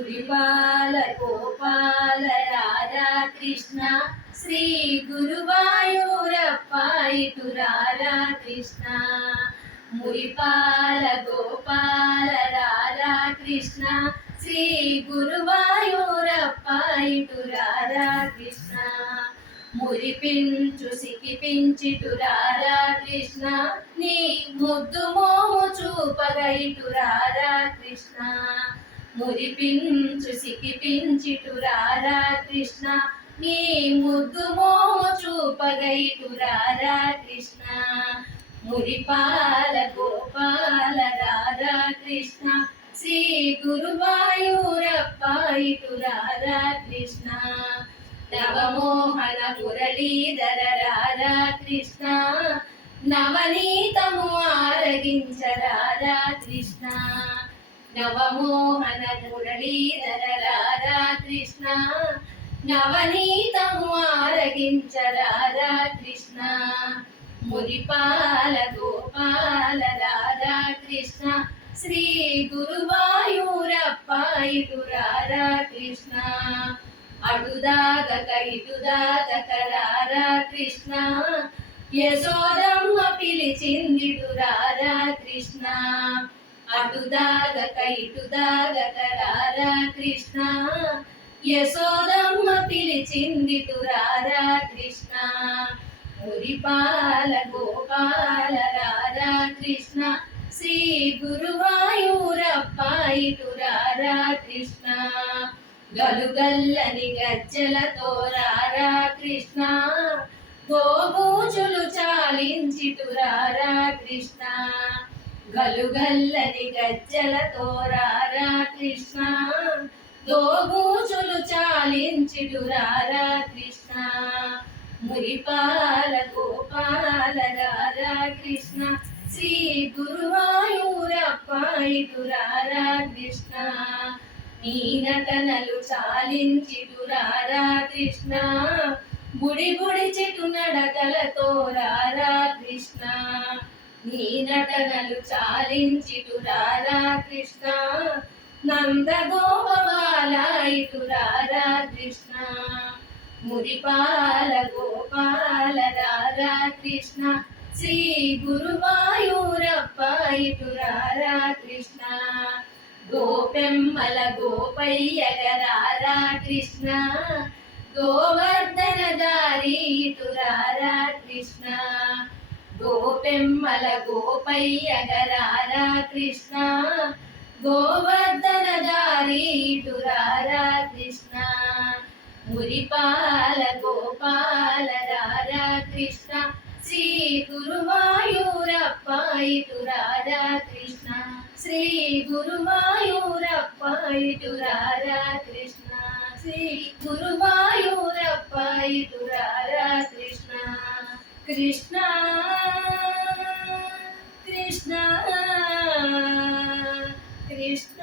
మురిపాల గోపాల రాధా కృష్ణ శ్రీ గురువాయూరప్ప ఇటు రాధా కృష్ణ మురిపాల గోపాల రాధా కృష్ణ శ్రీ గురువాయూరప్ప ఇటు రాధా కృష్ణ మురిపించు సికిపించిటు రాధా కృష్ణ నీ ముద్దు మోము చూపగా ఇటు రాధా కృష్ణ మురిపించు సికిపించిటు రాధా కృష్ణ నీ ముద్దు మోము చూపగా ఇటు రాధా కృష్ణ మురిపాల గోపాల రాధా కృష్ణ శ్రీ గురువాయూరప్ప ఇటు రాధా కృష్ణ నవమోహన మురళీధర రాధా కృష్ణ నవనీతము ఆరగించ రాధా కృష్ణ నవమోహన మురళీధర రాధా కృష్ణ నవనీతము ఆరగించ రాధా కృష్ణ మురిపాల గోపాల రాధా కృష్ణ శ్రీ గురువాయూరప్ప ఇటు రాధా కృష్ణ అటుదాగక ఇటుదాగక రాధా కృష్ణ యశోదమ్మ పిలిచిందిటు రాధా కృష్ణ అటుదాగక ఇటుదాగక రాధా కృష్ణ యశోదమ్మ పిలిచిందిటు రాధా కృష్ణ మురిపాల గోపాల రాధా కృష్ణ శ్రీ గురువాయూరప్ప ఇటు రాధా కృష్ణ గలుగల్లని గజ్జలతో రాధా కృష్ణ గోబూచులు చాలించిటు రాధా కృష్ణ గలుగల్లని గజ్జలతో రాధా కృష్ణ గోబూచులు చాలించిటు రాధా కృష్ణ మురిపాల గోపాల రాధా కృష్ణ శ్రీ గురువాయూరప్ప ఇటు రాధా కృష్ణ నీ నటనలు చాలించిటు రాధా కృష్ణ బుడి బుడి చెటు నడకలతో రాధా కృష్ణ నీ నటనలు చాలించిటు రాధా కృష్ణ నందగోపాల ఇటు రాధా కృష్ణ మురిపాల గోపాల రాధా కృష్ణ శ్రీ గురువాయూరప్ప ఇటు రాధా కృష్ణ గోపెమ్మల గోపయ్యగ రాధా కృష్ణ గోవర్ధన దారి ఇటు రాధా కృష్ణ గోపెమ్మల గోపయ్యగ రాధా కృష్ణ గోవర్ధన దారి ఇటు రాధా కృష్ణ మురిపాల గోపాల రాధా కృష్ణ శ్రీ గురువాయూరప్ప ఇటు రాధా కృష్ణ శ్రీ గురువాయూరప్ప ఇటు రాధా కృష్ణ శ్రీ గురువాయూరప్ప ఇటు రాధా కృష్ణ కృష్ణ కృష్ణ కృష్ణ